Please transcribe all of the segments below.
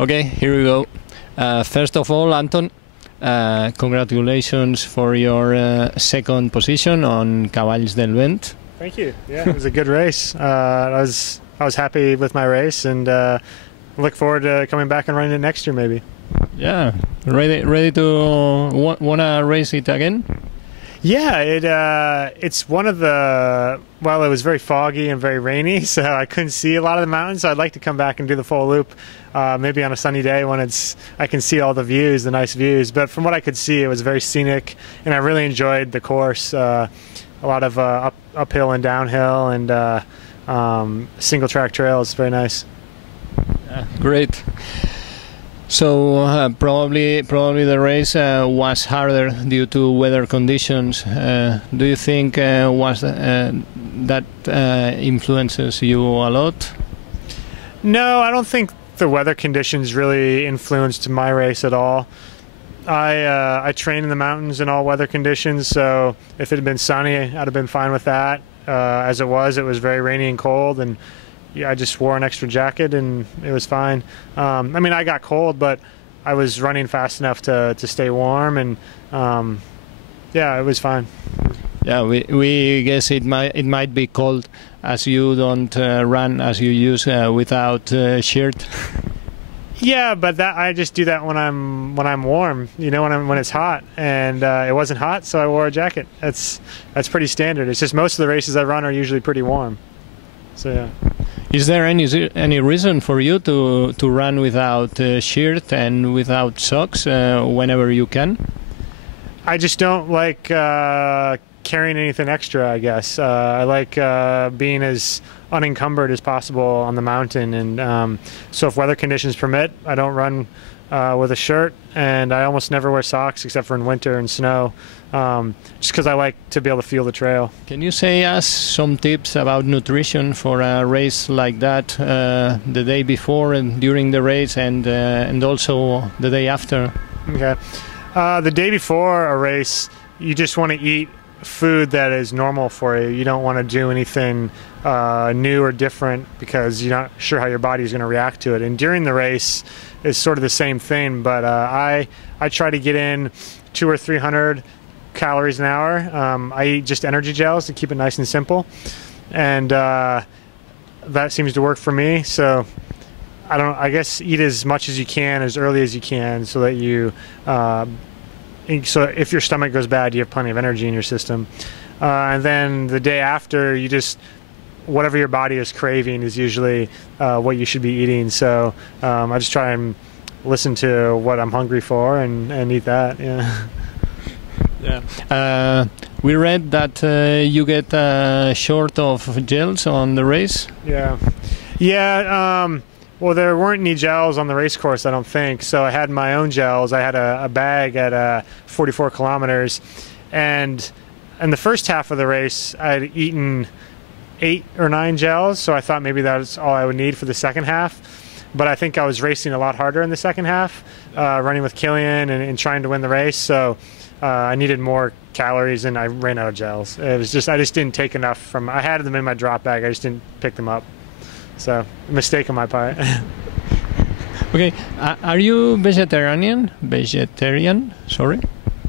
Okay, here we go. First of all, Anton, congratulations for your second position on Cavalls del Vent. Thank you. Yeah, it was a good race. I was happy with my race, and look forward to coming back and running it next year, maybe. Yeah, ready to wanna race it again? Yeah, it's one of the, well, it was very foggy and very rainy, so I couldn't see a lot of the mountains, so I'd like to come back and do the full loop, maybe on a sunny day when I can see all the views, the nice views. But from what I could see, it was very scenic, and I really enjoyed the course. A lot of uphill and downhill, and single track trails. Very nice. Great. So probably the race was harder due to weather conditions. Do you think that influences you a lot? No, I don't think the weather conditions really influenced my race at all. I train in the mountains in all weather conditions, so if it had been sunny, I'd have been fine with that. As it was very rainy and cold, and yeah, I just wore an extra jacket and it was fine. I mean, I got cold, but I was running fast enough to stay warm, and yeah, it was fine. Yeah, we guess it might be cold as you don't run as you use without shirt. Yeah, but I just do that when I'm warm, you know, when it's hot, and it wasn't hot, so I wore a jacket. That's pretty standard. It's just most of the races I run are usually pretty warm. So yeah. Is there any reason for you to run without shirt and without socks whenever you can? I just don't like carrying anything extra, I guess. I like being as unencumbered as possible on the mountain, and so if weather conditions permit, I don't run with a shirt, and I almost never wear socks except for in winter and snow, just because I like to be able to feel the trail. Can you say us some tips about nutrition for a race like that, the day before and during the race, and also the day after? Okay. The day before a race, you just want to eat food that is normal for you. You don't want to do anything new or different because you're not sure how your body is going to react to it. And during the race is sort of the same thing, but I try to get in 200 or 300 calories an hour. I eat just energy gels to keep it nice and simple, and that seems to work for me. So I guess eat as much as you can as early as you can, so that you so if your stomach goes bad, you have plenty of energy in your system. And then the day after, you just, whatever your body is craving is usually what you should be eating. So I just try and listen to what I'm hungry for and eat that. Yeah. Yeah. We read that you get short of gels on the race. Yeah. Yeah. Well, there weren't any gels on the race course, I don't think. So I had my own gels. I had a bag at 44 kilometers, and in the first half of the race, I had eaten 8 or 9 gels. So I thought maybe that's all I would need for the second half. But I think I was racing a lot harder in the second half, running with Killian and trying to win the race. So I needed more calories, and I ran out of gels. It was just, I just didn't take enough from. I had them in my drop bag. I just didn't pick them up. So, a mistake on my part. Okay, are you vegetarian? Sorry.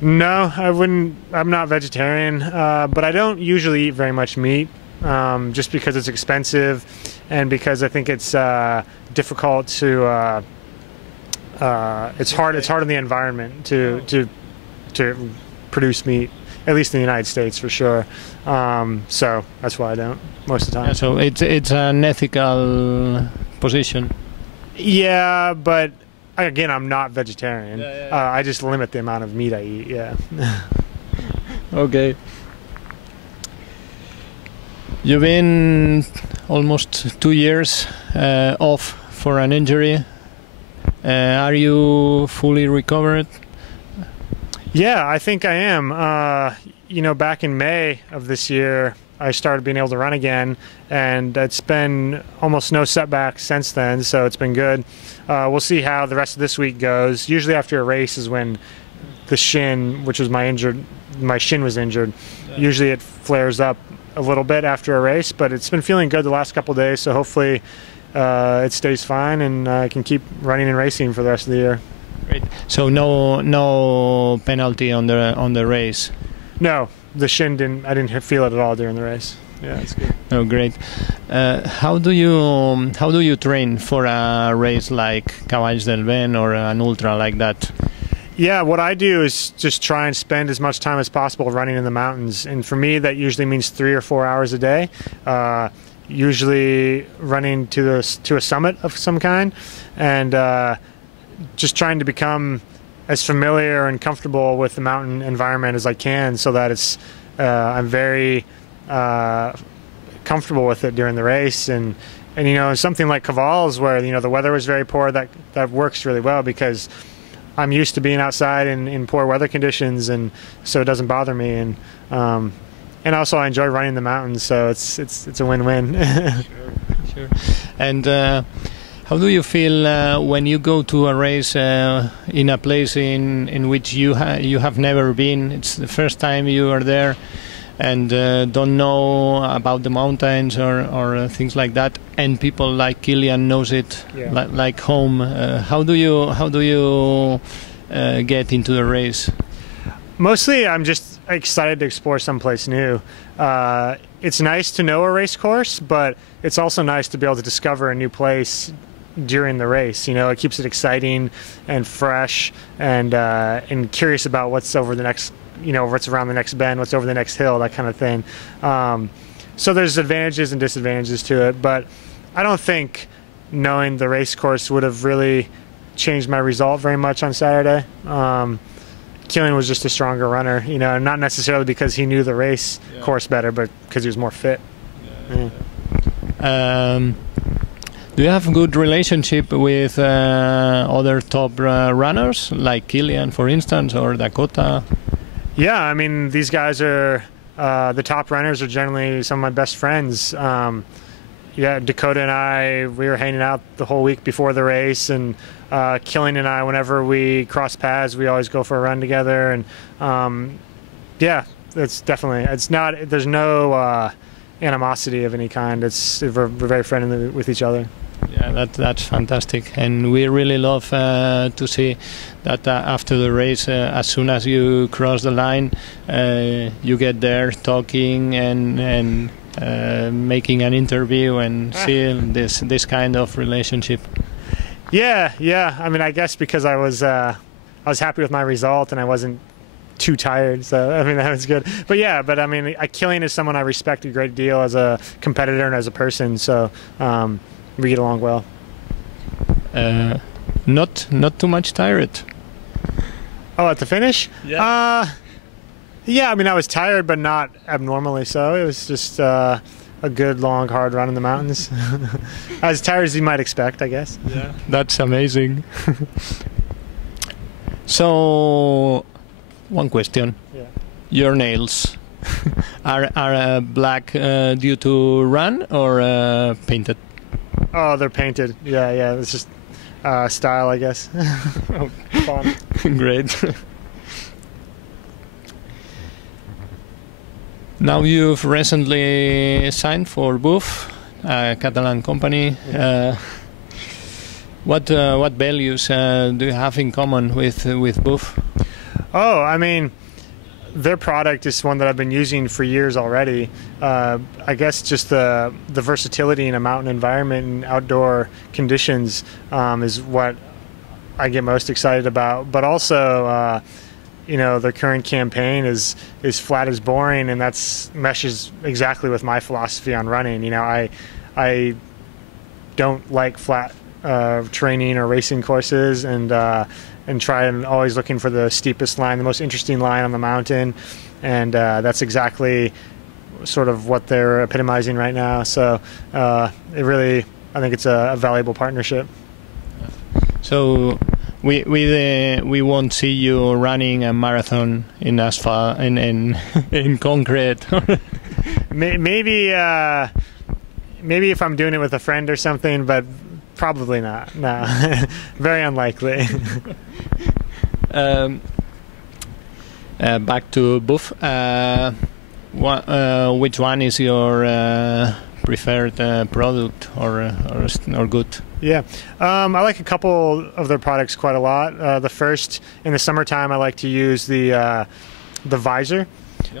No, I wouldn't. I'm not vegetarian, but I don't usually eat very much meat, just because it's expensive, and because I think it's difficult to. It's hard. It's hard on the environment to produce meat, at least in the United States for sure. So that's why I don't most of the time. Yeah, so it's an ethical position. Yeah, but again, I'm not vegetarian. Yeah. I just limit the amount of meat I eat. Yeah. Okay. You've been almost 2 years off for an injury. Are you fully recovered? Yeah, I think I am. You know, back in May of this year, I started being able to run again, and it's been almost no setbacks since then, so it's been good. We'll see how the rest of this week goes. Usually after a race is when the shin, which was my shin was injured. Yeah. Usually it flares up a little bit after a race, but it's been feeling good the last couple of days, so hopefully it stays fine, and I can keep running and racing for the rest of the year. Great. So no penalty on the race. No, the shin didn't. I didn't feel it at all during the race. Yeah, it's good. Oh, great. How do you train for a race like Cavalls del Vent or an ultra like that? Yeah, what I do is just try and spend as much time as possible running in the mountains, and for me that usually means 3 or 4 hours a day. Usually running to a summit of some kind, and just trying to become as familiar and comfortable with the mountain environment as I can, so that I'm very comfortable with it during the race. And something like Cavalls, where the weather was very poor, that works really well because I'm used to being outside in poor weather conditions, and so it doesn't bother me. And also I enjoy running the mountains, so it's a win-win. Sure. And how do you feel when you go to a race in a place in which you have never been? It's the first time you are there, and don't know about the mountains or things like that, and people like Kilian knows it like home. How do you get into the race? Mostly I'm just excited to explore someplace new. It's nice to know a race course, but it's also nice to be able to discover a new place during the race. It keeps it exciting and fresh, and curious about what's over the next, what's around the next bend, what's over the next hill, that kind of thing. So there's advantages and disadvantages to it, but I don't think knowing the race course would have really changed my result very much on Saturday. Kilian was just a stronger runner, not necessarily because he knew the race course better, but because he was more fit. Do you have a good relationship with other top runners, like Kilian, for instance, or Dakota? Yeah, I mean, these guys are the top runners are generally some of my best friends. Dakota and I, we were hanging out the whole week before the race, and Kilian and I, whenever we cross paths, we always go for a run together. And there's no animosity of any kind. We're very friendly with each other. Yeah, that's fantastic, and we really love to see that after the race, as soon as you cross the line, you get there talking and making an interview and seeing this kind of relationship. Yeah. I mean, I guess because I was happy with my result and I wasn't too tired, so I mean that was good. But I mean, Kilian is someone I respect a great deal as a competitor and as a person, so we get along well. Not too much tired. Oh, at the finish? Yeah. I mean, I was tired, but not abnormally so. It was just a good, long, hard run in the mountains. As tired as you might expect, I guess. Yeah, that's amazing. So, one question. Yeah. Your nails are black due to run or painted? Oh, they're painted. Yeah. It's just style, I guess. Fun. Great. Now you've recently signed for Buff, a Catalan company. What values do you have in common with Buff? Oh, I mean, their product is one that I've been using for years already. I guess just the versatility in a mountain environment and outdoor conditions is what I get most excited about. But also, the current campaign is flat as boring, and that's meshes exactly with my philosophy on running. I don't like flat training or racing courses, and try and always looking for the steepest line, the most interesting line on the mountain, and that's exactly sort of what they're epitomizing right now. So I think it's a valuable partnership. So we won't see you running a marathon in asphalt in concrete. Maybe if I'm doing it with a friend or something, but probably not. No, very unlikely. Back to Buff. Which one is your preferred product or good? Yeah, I like a couple of their products quite a lot. The first, in the summertime, I like to use the visor,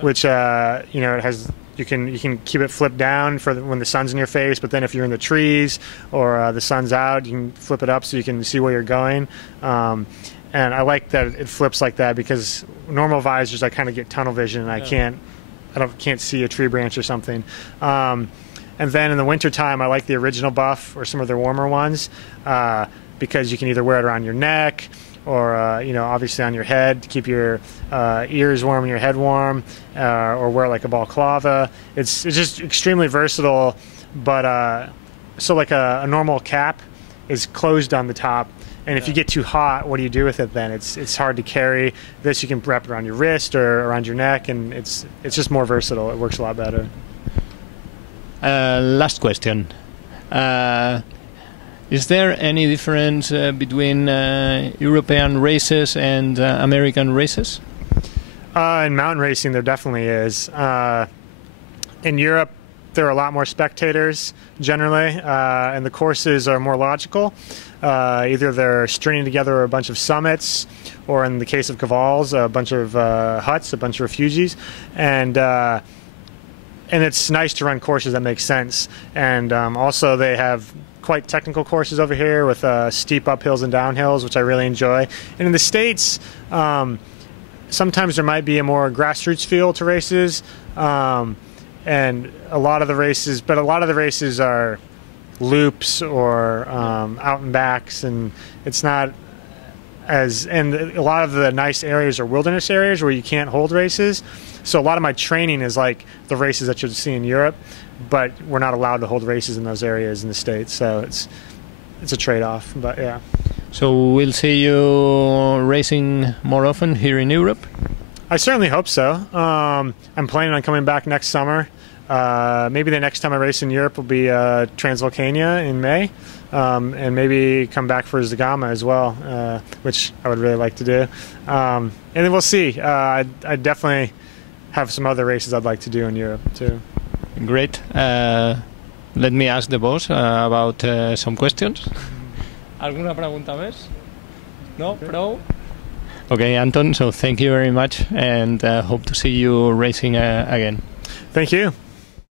which it has. You can keep it flipped down for when the sun's in your face, but then if you're in the trees or the sun's out, you can flip it up so you can see where you're going. And I like that it flips like that because normal visors I kind of get tunnel vision and I can't see a tree branch or something. And then in the wintertime, I like the original buff or some of their warmer ones because you can either wear it around your neck or obviously on your head to keep your ears warm and your head warm, or wear like a balaclava. It's just extremely versatile. But so like a normal cap is closed on the top, and if you get too hot, what do you do with it then? It's hard to carry. This you can wrap it around your wrist or around your neck, and it's just more versatile. It works a lot better. Last question. Is there any difference between European races and American races? In mountain racing, there definitely is. In Europe, there are a lot more spectators generally, and the courses are more logical. Either they're stringing together a bunch of summits, or in the case of Cavals, a bunch of huts, a bunch of refugees, and it's nice to run courses that make sense. And also they have quite technical courses over here with steep uphills and downhills, which I really enjoy. And in the States, sometimes there might be a more grassroots feel to races, and a lot of the races are loops or out and backs, and it's not as, and a lot of the nice areas are wilderness areas where you can't hold races. So a lot of my training is like the races that you'll see in Europe, but we're not allowed to hold races in those areas in the States, so it's a trade-off. But yeah. So we'll see you racing more often here in Europe? I certainly hope so. I'm planning on coming back next summer. Maybe the next time I race in Europe will be Transvolcania in May, and maybe come back for Zagama as well, which I would really like to do. And then we'll see. I definitely have some other races I'd like to do in Europe too. Great. Let me ask the boss about some questions. ¿Alguna pregunta más? No, Pro? Okay, Anton, so thank you very much, and hope to see you racing again. Thank you.